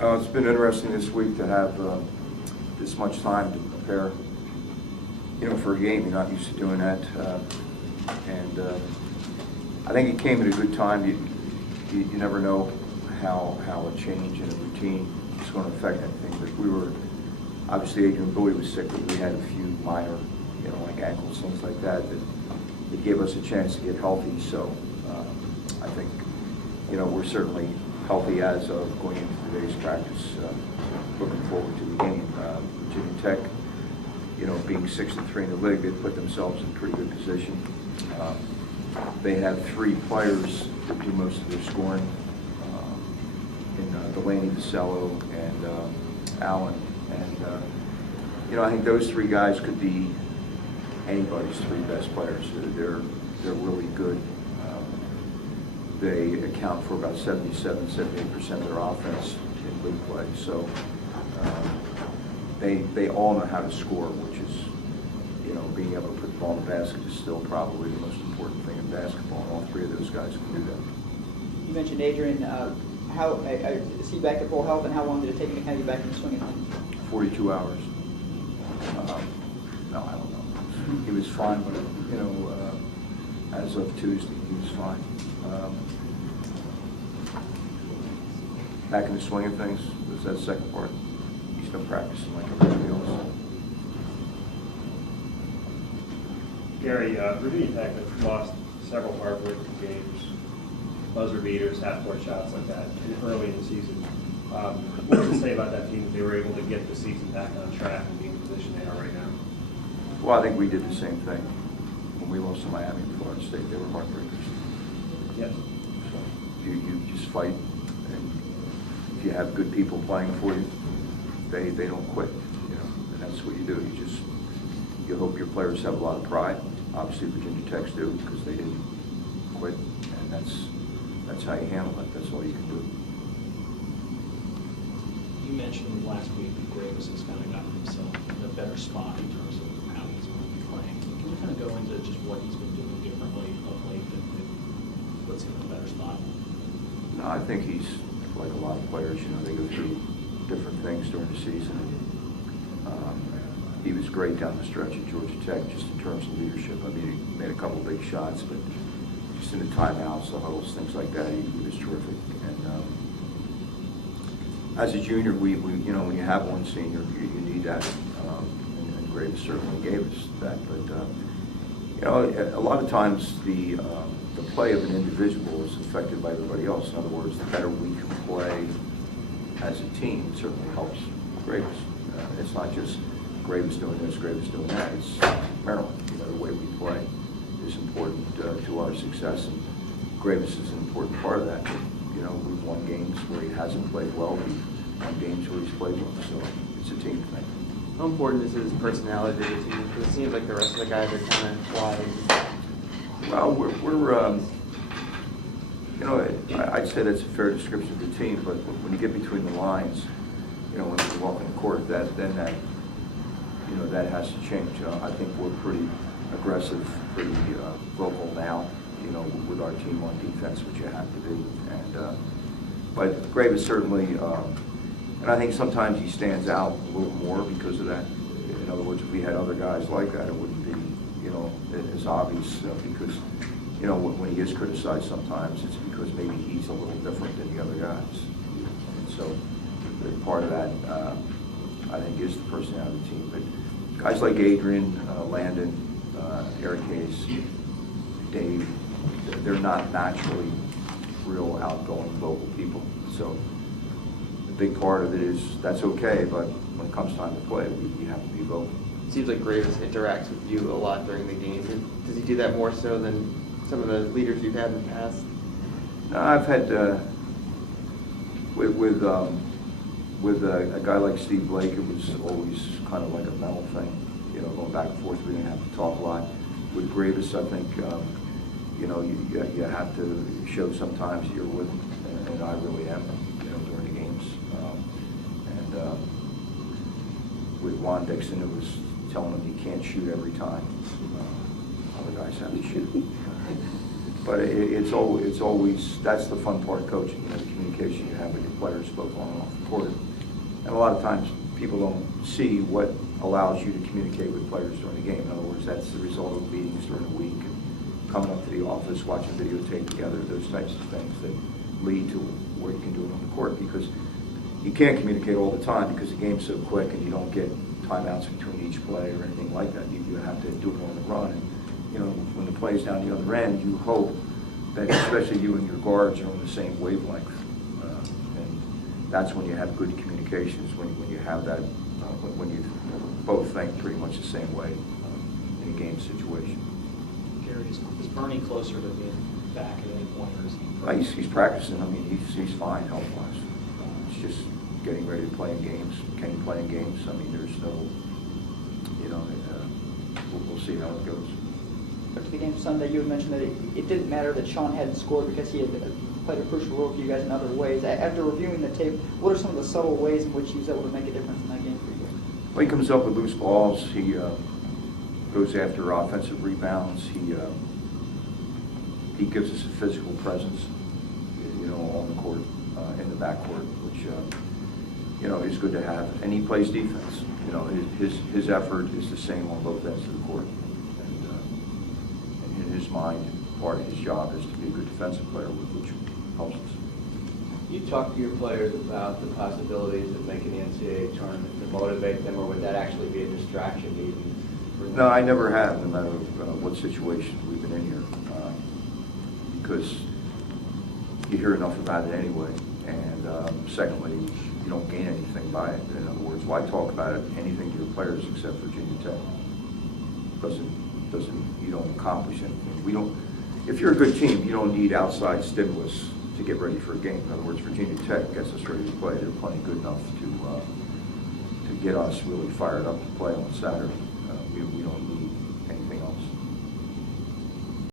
It's been interesting this week to have this much time to prepare, for a game. You're not used to doing that, and I think it came at a good time. You never know how a change in a routine is going to affect anything. But we were obviously Adrian Bowie was sick, but we had a few minor, like ankles, things like that that gave us a chance to get healthy. So I think we're certainly healthy as of going into today's practice. Looking forward to the game. Virginia Tech, being 6-3 in the league, they put themselves in pretty good position. They have three players that do most of their scoring in Delaney, DeCello, and Allen. And I think those three guys could be anybody's three best players. They're really good. They account for about 77-78% of their offense in league play. So they all know how to score, which is, being able to put the ball in the basket is still probably the most important thing in basketball. And all three of those guys can do that. You mentioned Adrian. How is he back to full health, and how long did it take him to kind of get back in the swing of things? 42 hours. No, I don't know. He was fine, but as of Tuesday, he was fine. Back in the swing of things was that second part. He's still practicing like everybody else. Gary, Virginia Tech has lost several hard-working games, buzzer beaters, half-court shots like that early in the season. What does it say about that team that they were able to get the season back on track and be in the position they are right now? Well, I think we did the same thing when we lost to Miami and Florida State. They were heartbreakers. Yes. So you just fight, and if you have good people playing for you, they don't quit. And that's what you do. You hope your players have a lot of pride. Obviously, Virginia Tech's do, because they didn't quit, and that's how you handle it. That's all you can do. You mentioned last week that Graves has kind of gotten himself in a better spot in terms of how he's going to be playing. Can you kind of go into just what he's been doing differently of late that puts him in a better spot? No, I think he's like a lot of players. They go through different things during the season. He was great down the stretch at Georgia Tech, just in terms of leadership. I mean, he made a couple big shots, but just in the timeouts, the huddles, things like that, he was terrific. And as a junior, we when you have one senior, you need that. And Graves certainly gave us that. But a lot of times the play of an individual is affected by everybody else. In other words, the better we can play as a team certainly helps Graves. It's not just Graves doing this, Graves doing that. It's Maryland. The way we play is important to our success, and Graves is an important part of that. We've won games where he hasn't played well. We've won games where he's played well. So it's a team thing. How important is his personality to the team? Because it seems like the rest of the guys are kind of quiet. Well, I'd say that's a fair description of the team. But when you get between the lines, when you walk in the court, that has to change. I think we're pretty aggressive, pretty vocal now, with our team on defense, which you have to be. And but Graves certainly, and I think sometimes he stands out a little more because of that. In other words, if we had other guys like that, it wouldn't be, as obvious because, when he is criticized sometimes, it's because maybe he's a little different than the other guys. And so part of that, I think, is the personality of the team. But guys like Adrian, Landon, Eric Hayes, Dave, they're not naturally real outgoing vocal people. So the big part of it is that's okay, but when it comes time to play, we have to be vocal. It seems like Graves interacts with you a lot during the games. And does he do that more so than some of the leaders you've had in the past? No, I've had with a guy like Steve Blake, it was always kind of like a mental thing, going back and forth. We didn't have to talk a lot. With Graves, I think, you have to show sometimes you're with him, and I really am, during the games. With Juan Dixon, it was telling him you can't shoot every time. Other guys have to shoot. But it's always, that's the fun part of coaching, you know, the communication you have with your players both on and off the court. And a lot of times, people don't see what allows you to communicate with players during the game. In other words, that's the result of meetings during the week, and coming up to the office, watching videotape together, those types of things that lead to where you can do it on the court, because you can't communicate all the time because the game's so quick and you don't get timeouts between each play or anything like that. You have to do it on the run. And, you know, when the play's down the other end, you hope that especially you and your guards are on the same wavelength. And that's when you have good communications, when you have that, when you both think pretty much the same way in a game situation. Gary, is Bernie closer to being back at any point, or is he? He's practicing. I mean, he's fine health-wise. It's just getting ready to play in games. Can he play in games? I mean, there's no, you know, we'll see how it goes. After the game Sunday, you had mentioned that it didn't matter that Sean hadn't scored because he had played a crucial role for you guys in other ways. After reviewing the tape, what are some of the subtle ways in which he was able to make a difference in that game for you? Well, he comes up with loose balls. He goes after offensive rebounds. He gives us a physical presence, you know, on the court, in the backcourt, which, you know, is good to have. And he plays defense. You know, his effort is the same on both ends of the court. And in his mind, part of his job is to be a good defensive player, which helps us. You talk to your players about the possibilities of making the NCAA tournament to motivate them, or would that actually be a distraction even? No, I never have, no matter what situation we've been in here, because you hear enough about it anyway, and secondly, you don't gain anything by it. In other words, why talk about it, anything to your players except Virginia Tech? You don't accomplish anything. We don't. If you're a good team, you don't need outside stimulus to get ready for a game. In other words, Virginia Tech gets us ready to play. They're playing good enough to get us really fired up to play on Saturday. We don't need